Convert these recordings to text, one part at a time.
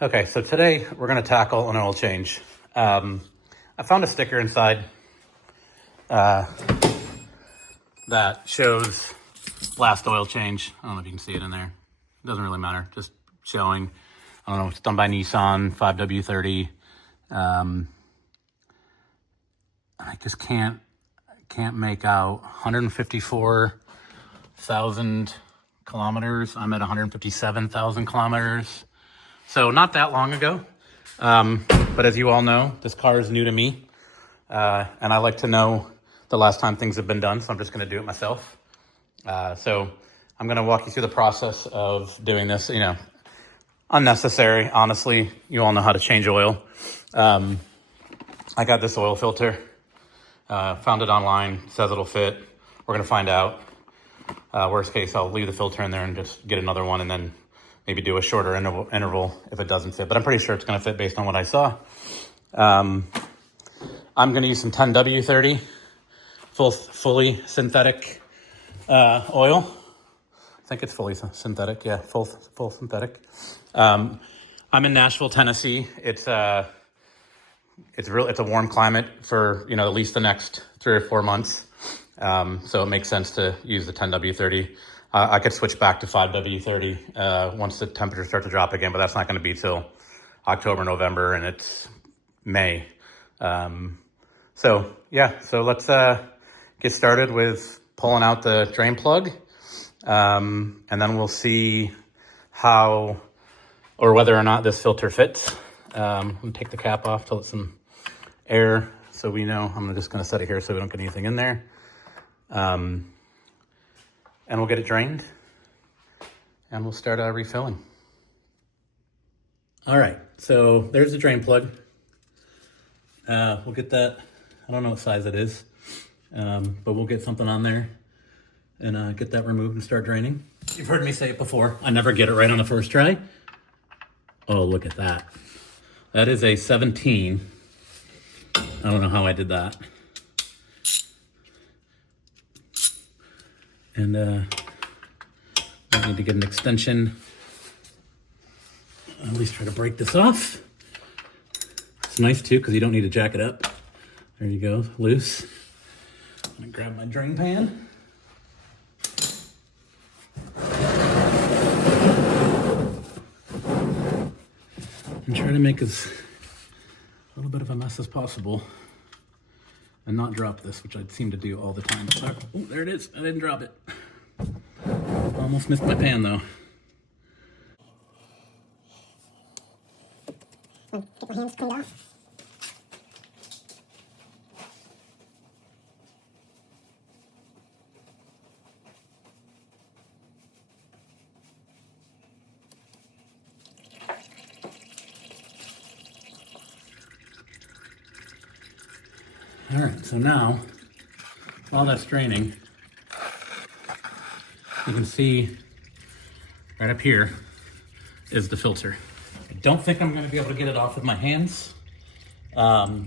Okay, so today we're going to tackle an oil change. I found a sticker inside that shows last oil change. I don't know if you can see it in there. It doesn't really matter, just showing. I don't know, it's done by Nissan, 5W30. I just can't make out 154,000 kilometers. I'm at 157,000 kilometers. So not that long ago, but as you all know, this car is new to me, and I like to know the last time things have been done, so I'm just going to do it myself. So I'm going to walk you through the process of doing this, unnecessary, honestly. You all know how to change oil. I got this oil filter, found it online, says it'll fit. We're going to find out. Worst case, I'll leave the filter in there and just get another one and then maybe do a shorter interval if it doesn't fit, but I'm pretty sure it's going to fit based on what I saw. I'm going to use some 10W30 fully synthetic oil. I think it's fully synthetic. Yeah, full synthetic. I'm in Nashville, Tennessee. It's a warm climate for at least the next 3 or 4 months. So it makes sense to use the 10W30. I could switch back to 5W30 once the temperatures start to drop again, but that's not going to be till October, November, and it's May. So let's get started with pulling out the drain plug, and then we'll see how or whether or not this filter fits. I'm going to take the cap off to let some air so we know. I'm just going to set it here so we don't get anything in there. And we'll get it drained and we'll start refilling. All right, so there's the drain plug. We'll get that. I don't know what size it is, but we'll get something on there and get that removed and start draining. You've heard me say it before. I never get it right on the first try. Oh, look at that. That is a 17. I don't know how I did that. And I need to get an extension. At least try to break this off. It's nice too, because you don't need to jack it up. There you go, loose. I'm gonna grab my drain pan. And try to make as a little bit of a mess as possible. And not drop this, which I seem to do all the time. Oh, there it is. I didn't drop it. Almost missed my pan, though. Get my hands cleaned off. All right, so now, while that's draining, you can see right up here is the filter. I don't think I'm going to be able to get it off with my hands, but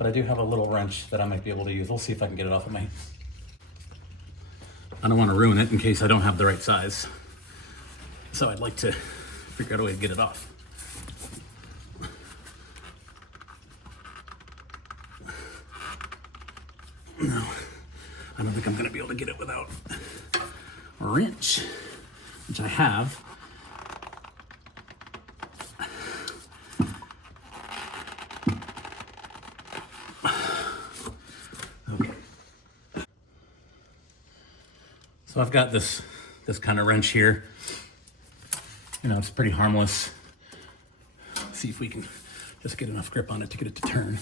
I do have a little wrench that I might be able to use. We'll see if I can get it off with my hands. I don't want to ruin it in case I don't have the right size, so I'd like to figure out a way to get it off. No, I don't think I'm going to be able to get it without a wrench, which I have. Okay. So I've got this kind of wrench here. It's pretty harmless. Let's see if we can just get enough grip on it to get it to turn.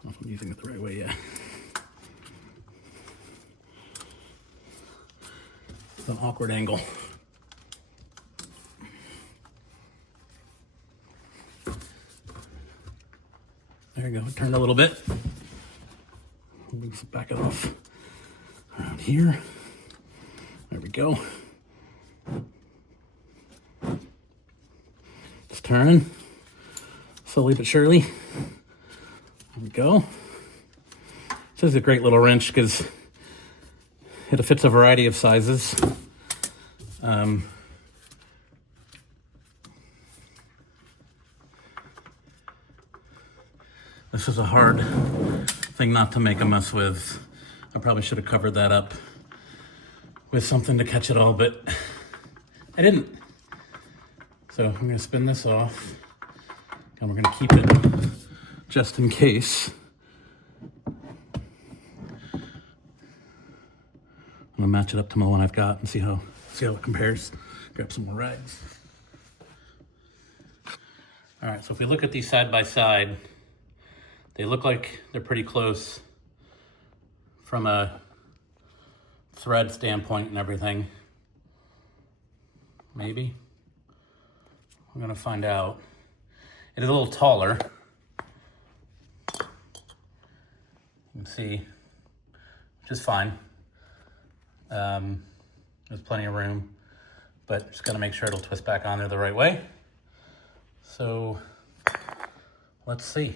I don't know if I'm using it the right way yet. It's an awkward angle. There you go, it turned a little bit. We'll back it off around here. There we go. It's turning slowly but surely. There we go. This is a great little wrench because it fits a variety of sizes. This is a hard thing not to make a mess with. I probably should have covered that up with something to catch it all, but I didn't. So I'm gonna spin this off, and we're gonna keep it just in case. I'm gonna match it up to my one I've got and see how it compares. Grab some more rags. All right, so if we look at these side by side, they look like they're pretty close from a thread standpoint and everything. Maybe. I'm gonna find out. It is a little taller. You can see, which is fine. There's plenty of room, but just gotta make sure it'll twist back on there the right way. So let's see.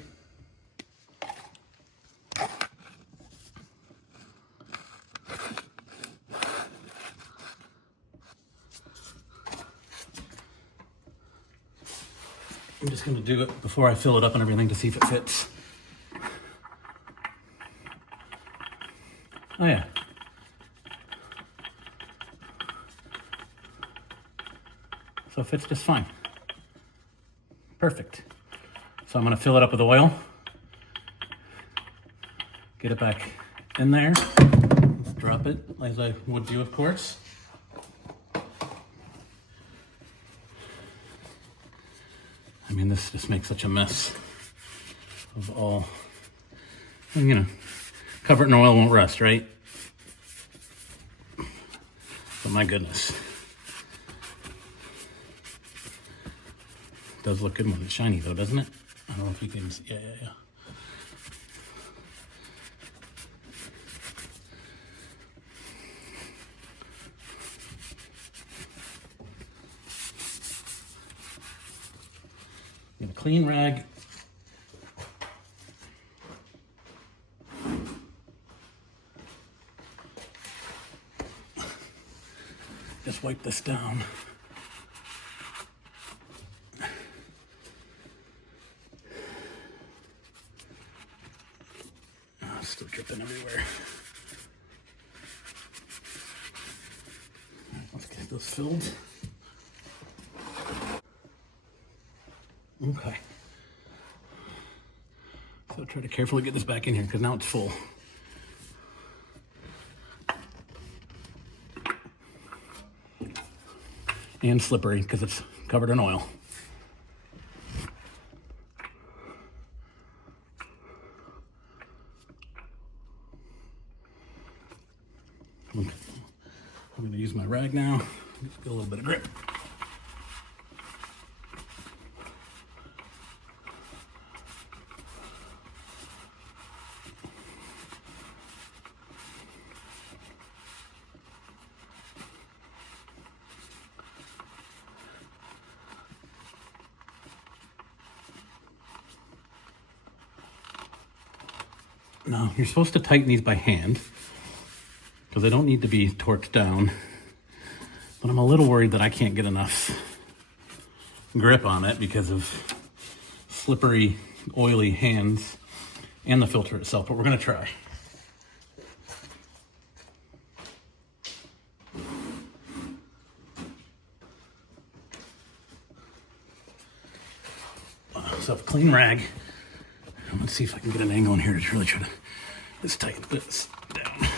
I'm just gonna do it before I fill it up and everything to see if it fits. Oh yeah. So it fits just fine. Perfect. So I'm gonna fill it up with oil. Get it back in there. Let's drop it as I would do, of course. I mean, this just makes such a mess of all. And, you know, cover it in oil, won't rust, right? But my goodness. It does look good when it's shiny though, doesn't it? I don't know if you can see. Yeah. Get a clean rag. Just wipe this down. Oh, it's still dripping everywhere. All right, let's get those filled. Okay. So try to carefully get this back in here because now it's full. And slippery because it's covered in oil. I'm going to use my rag now. Just get a little bit of grip. Now, you're supposed to tighten these by hand because they don't need to be torqued down, but I'm a little worried that I can't get enough grip on it because of slippery, oily hands and the filter itself, but we're gonna try. So a clean rag. Let's see if I can get an angle in here to really try to just tighten this down.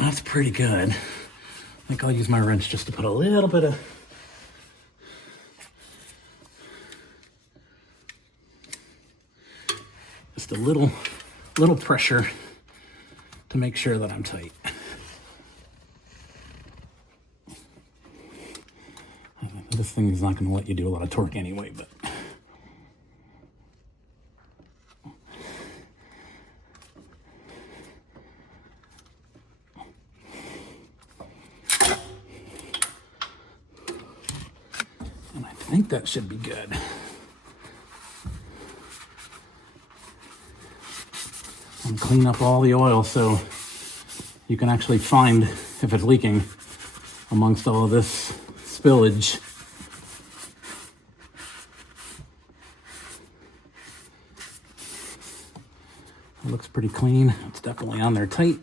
That's pretty good. I think I'll use my wrench just to put a little bit of just a little pressure to make sure that I'm tight. This thing is not going to let you do a lot of torque anyway, but and I think that should be good. and clean up all the oil so you can actually find if it's leaking amongst all of this spillage. It looks pretty clean. It's definitely on there tight.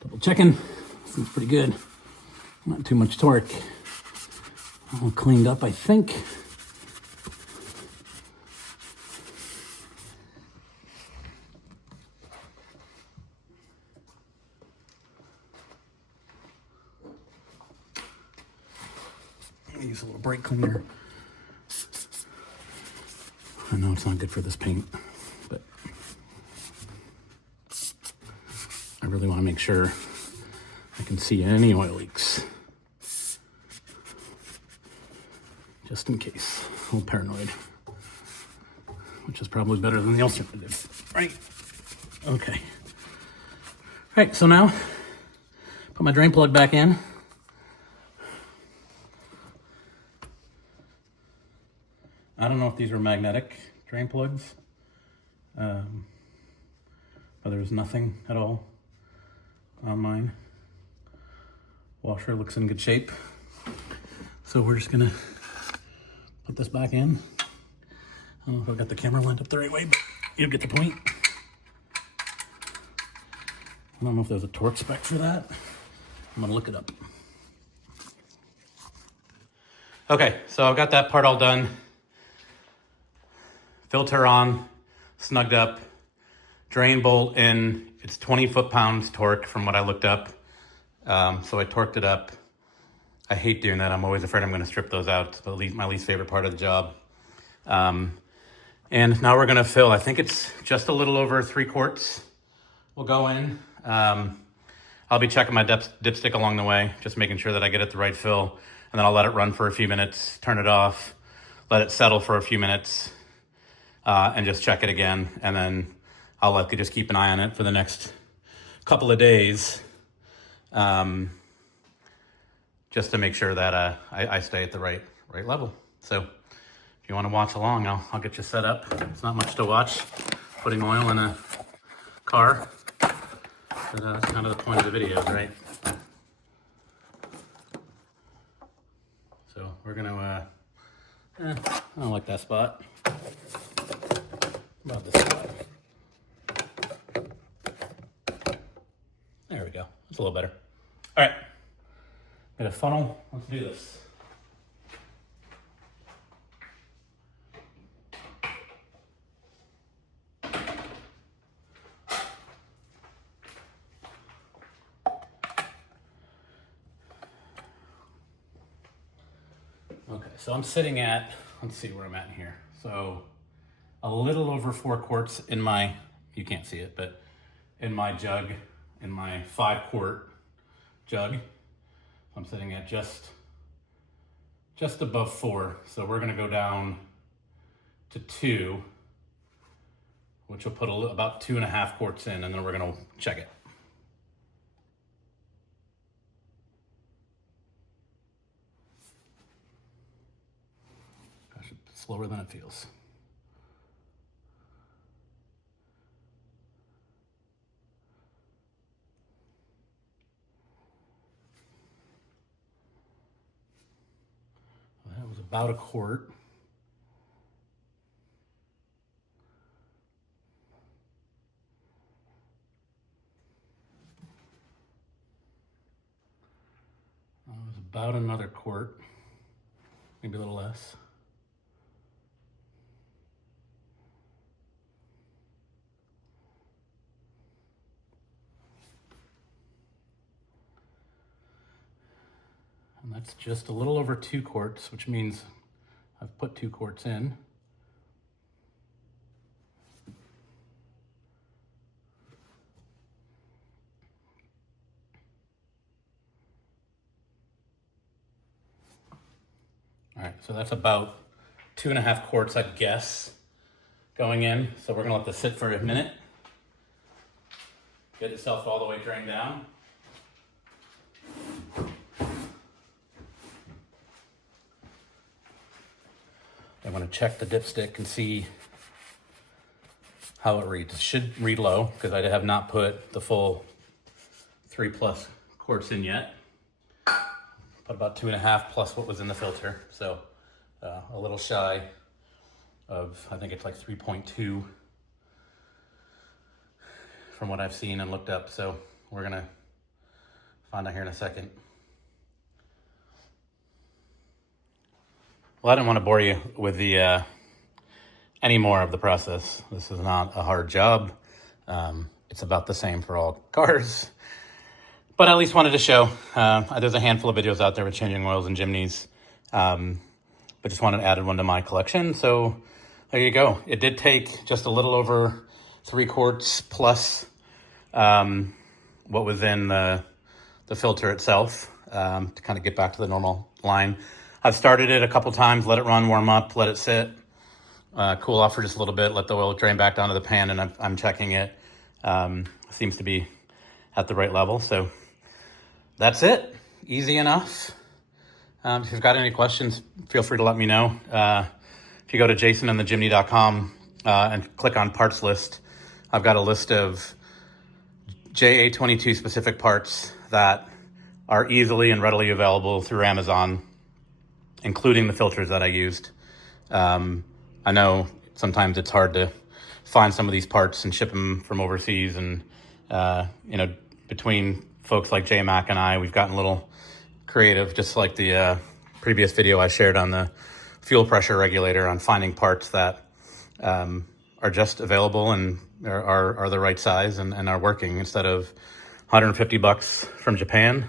Double checking. Seems pretty good. Not too much torque. All cleaned up, I think. Use a little brake cleaner. I know it's not good for this paint, but I really want to make sure I can see any oil leaks. Just in case. A little paranoid. Which is probably better than the alternative, right? Okay. All right, so now put my drain plug back in. I don't know if these are magnetic drain plugs, but there's nothing at all on mine. Washer looks in good shape. So we're just gonna put this back in. I don't know if I've got the camera lined up the right way, but you'll get the point. I don't know if there's a torque spec for that. I'm gonna look it up. Okay, so I've got that part all done. Filter on, snugged up, drain bolt in. It's 20 foot-pounds torque from what I looked up. So I torqued it up. I hate doing that. I'm always afraid I'm going to strip those out. It's my least favorite part of the job. And now we're going to fill. I think it's just a little over 3 quarts. We'll go in. I'll be checking my dipstick along the way, just making sure that I get it the right fill. And then I'll let it run for a few minutes, turn it off, let it settle for a few minutes. And just check it again, and then I'll likely just keep an eye on it for the next couple of days, just to make sure that I stay at the right level. So if you want to watch along, I'll get you set up. It's not much to watch, putting oil in a car, but that's kind of the point of the videos, right? So we're gonna, I don't like that spot. About this side. There we go. That's a little better. All right. Got a funnel. Let's do this. Okay, so I'm sitting at, let's see where I'm at here. So a little over 4 quarts in my, you can't see it, but in my jug, in my 5 quart jug. I'm sitting at just above 4. So we're gonna go down to 2, which will put about 2.5 quarts in, and then we're gonna check it. Gosh, it's slower than it feels. That was about a quart. That was about another quart, maybe a little less. And that's just a little over 2 quarts, which means I've put 2 quarts in. All right, so that's about 2.5 quarts, I guess. going in. So we're gonna let this sit for a minute. Get itself all the way drained down. I want to check the dipstick and see how it reads. It should read low because I have not put the full 3+ quarts in yet. Put about 2.5 plus what was in the filter. So a little shy of, I think it's like 3.2 from what I've seen and looked up. So we're gonna find out here in a second. Well, I didn't want to bore you with the any more of the process. This is not a hard job. It's about the same for all cars. But I at least wanted to show. There's a handful of videos out there with changing oils and Jimnys. But just wanted to add one to my collection. So there you go. It did take just a little over 3 quarts plus what was in the filter itself to kind of get back to the normal line. I've started it a couple times, let it run, warm up, let it sit, cool off for just a little bit, let the oil drain back down to the pan, and I'm checking it. Seems to be at the right level. So that's it. Easy enough. If you've got any questions, feel free to let me know. If you go to jasonandthejimny.com and click on parts list, I've got a list of JA22 specific parts that are easily and readily available through Amazon, including the filters that I used. I know sometimes it's hard to find some of these parts and ship them from overseas. And, between folks like J-Mac and I, we've gotten a little creative, just like the previous video I shared on the fuel pressure regulator, on finding parts that are just available and are the right size and are working. Instead of $150 from Japan,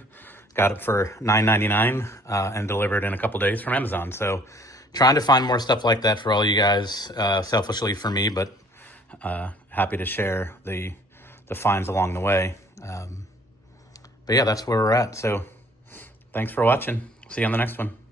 got it for $9.99 and delivered in a couple days from Amazon. So trying to find more stuff like that for all you guys, selfishly for me, but happy to share the finds along the way. But yeah, that's where we're at. So thanks for watching. See you on the next one.